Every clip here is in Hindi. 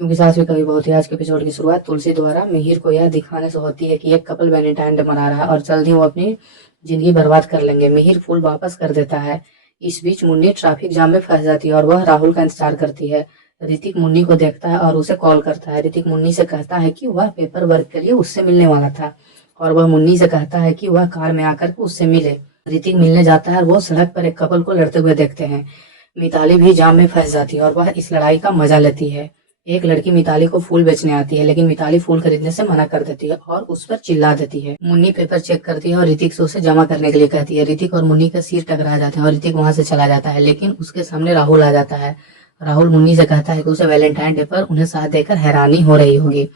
क्योंकि सास भी कभी बहुत ही। आज के एपिसोड की शुरुआत तुलसी द्वारा मिहिर को यह दिखाने से होती है कि एक कपल वैलेंटाइन डे मना रहा है और जल्द ही वो अपनी जिंदगी बर्बाद कर लेंगे। मिहिर फूल वापस कर देता है। इस बीच मुन्नी ट्रैफिक जाम में फंस जाती है और वह राहुल का इंतजार करती है। ऋतिक मुन्नी को देखता है और उसे कॉल करता है। ऋतिक मुन्नी से कहता है कि वह पेपर वर्क के लिए उससे मिलने वाला था और वह मुन्नी से कहता है कि वह कार में आकर के उससे मिले। ऋतिक मिलने जाता है और वो सड़क पर एक कपल को लड़ते हुए देखते हैं। मिताली भी जाम में फंस जाती है और वह इस लड़ाई का मजा लेती है। एक लड़की मिताली को फूल बेचने आती है, लेकिन मिताली फूल खरीदने से मना कर देती है और उस पर चिल्ला देती है। मुन्नी पेपर चेक करती है और ऋतिक से उसे जमा करने के लिए कहती है। ऋतिक और मुन्नी का सिर टकरा जाते हैं और ऋतिक वहां से चला जाता है, लेकिन उसके सामने राहुल आ जाता है। राहुल मुन्नी से कहता है कि उसे वैलेंटाइन डे पर उन्हें साथ देकर हैरानी हो रही होगी।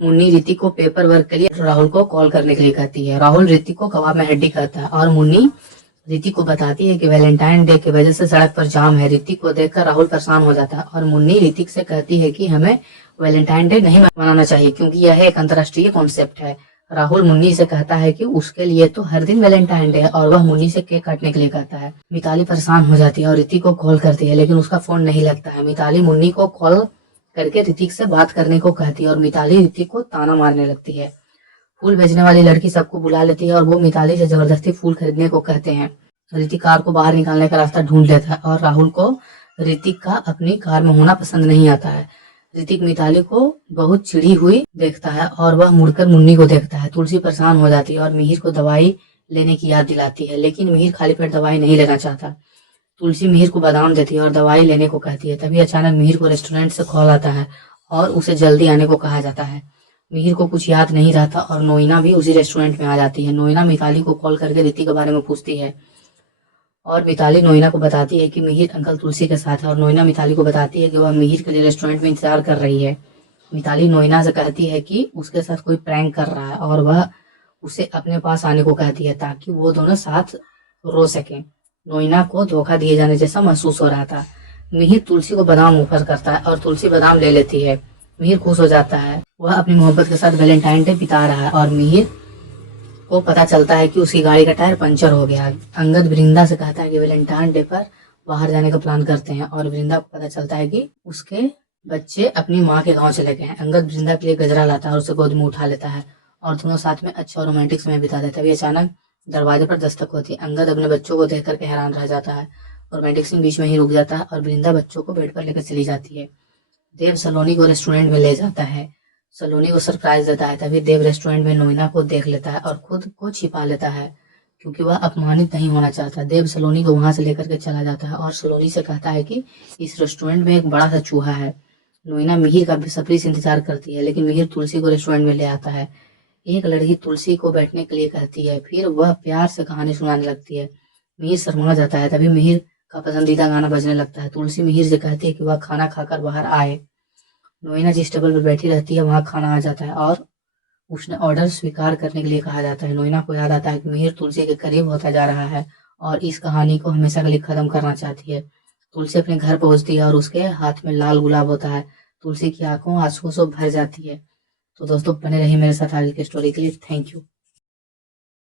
मुन्नी ऋतिक को पेपर वर्क के लिए राहुल को कॉल करने के लिए कहती है। राहुल ऋतिक को कबाब में हड्डी कहता है और मुन्नी ऋतिक को बताती है कि वैलेंटाइन डे की वजह से सड़क पर जाम है। ऋतिक को देखकर राहुल परेशान हो जाता है और मुन्नी ऋतिक से कहती है कि हमें वैलेंटाइन डे नहीं मनाना चाहिए क्योंकि यह एक अंतर्राष्ट्रीय कॉन्सेप्ट है। राहुल मुन्नी से कहता है कि उसके लिए तो हर दिन वैलेंटाइन डे है और वह मुन्नी से केक काटने के लिए कहता है। मिताली परेशान हो जाती है और ऋतिक को कॉल करती है, लेकिन उसका फोन नहीं लगता है। मिताली मुन्नी को कॉल करके ऋतिक से बात करने को कहती है और मिताली ऋतिक को ताना मारने लगती है। फूल बेचने वाली लड़की सबको बुला लेती है और वो मिताली से जबरदस्ती फूल खरीदने को कहते हैं। ऋतिक कार को बाहर निकालने का रास्ता ढूंढ लेता है और राहुल को ऋतिक का अपनी कार में होना पसंद नहीं आता है। ऋतिक मिताली को बहुत चिढ़ी हुई देखता है और वह मुड़कर मुन्नी को देखता है। तुलसी परेशान हो जाती है और मिहिर को दवाई लेने की याद दिलाती है, लेकिन मिहिर खाली पेट दवाई नहीं लेना चाहता। तुलसी मिहिर को बादाम देती है और दवाई लेने को कहती है। तभी अचानक मिहिर को रेस्टोरेंट से कॉल आता है और उसे जल्दी आने को कहा जाता है। मिहिर को कुछ याद नहीं रहता और नोइना भी उसी रेस्टोरेंट में आ जाती है। नोइना मिताली को कॉल करके ऋतिक के बारे में पूछती है और मिताली नोइना को बताती है कि मिहिर अंकल तुलसी के साथ है और नोइना मिताली को बताती है कि वह मिहिर के लिए रेस्टोरेंट में इंतजार कर रही है। मिताली नोइना से कहती है कि उसके साथ कोई प्रैंक कर रहा है और वह उसे अपने पास आने को कहती है ताकि वो दोनों साथ रो सकें। नोइना को धोखा दिए जाने जैसा महसूस हो रहा था। मिहिर तुलसी को बादाम ऑफर करता है और तुलसी बादाम ले लेती है। मिहिर खुश हो जाता है। वह अपनी मोहब्बत के साथ वैलेंटाइन डे बिता रहा है और मिहिर को पता चलता है कि उसकी गाड़ी का टायर पंचर हो गया। अंगद वृंदा से कहता है कि वैलेंटाइन डे पर बाहर जाने का प्लान करते हैं और वृंदा को पता चलता है कि उसके बच्चे अपनी माँ के गांव चले गए हैं। अंगद वृंदा के लिए गजरा लाता है और उसे गोद में उठा लेता है और दोनों साथ में अच्छा रोमांटिक समय बिताते हैं। तभी अचानक दरवाजे पर दस्तक होती है। अंगद अपने बच्चों को देख करके हैरान रह जाता है। रोमांटिक सीन बीच में ही रुक जाता है और वृंदा बच्चों को बेड पर लेकर चली जाती है। देव सलोनी को रेस्टोरेंट में ले जाता है। सलोनी को सरप्राइज देता है। तभी देव रेस्टोरेंट में नोइना को देख लेता है और खुद को छिपा लेता है क्योंकि वह अपमानित नहीं होना चाहता। देव सलोनी को वहां से लेकर के चला जाता है और सलोनी से कहता है कि इस रेस्टोरेंट में एक बड़ा सा चूहा है। नोइना मिहिर का बेसब्री से इंतजार करती है, लेकिन मिहिर तुलसी को रेस्टोरेंट में ले आता है। एक लड़की तुलसी को बैठने के लिए कहती है, फिर वह प्यार से कहानी सुनाने लगती है। मिहिर शर्मा जाता है। तभी मिहिर का पसंदीदा गाना बजने लगता है। तुलसी मिहिर से कहती है कि वह खाना खाकर बाहर आए। नोइना जिस टेबल पर बैठी रहती है वहां खाना आ जाता है और उसने ऑर्डर स्वीकार करने के लिए कहा जाता है। नोइना को याद आता है कि मिहिर तुलसी के करीब होता जा रहा है और इस कहानी को हमेशा के लिए खत्म करना चाहती है। तुलसी अपने घर पहुंचती है और उसके हाथ में लाल गुलाब होता है। तुलसी की आंखों आंसुओं से भर जाती है। तो दोस्तों बने रहिए मेरे साथ आगे की स्टोरी के लिए। Thank you.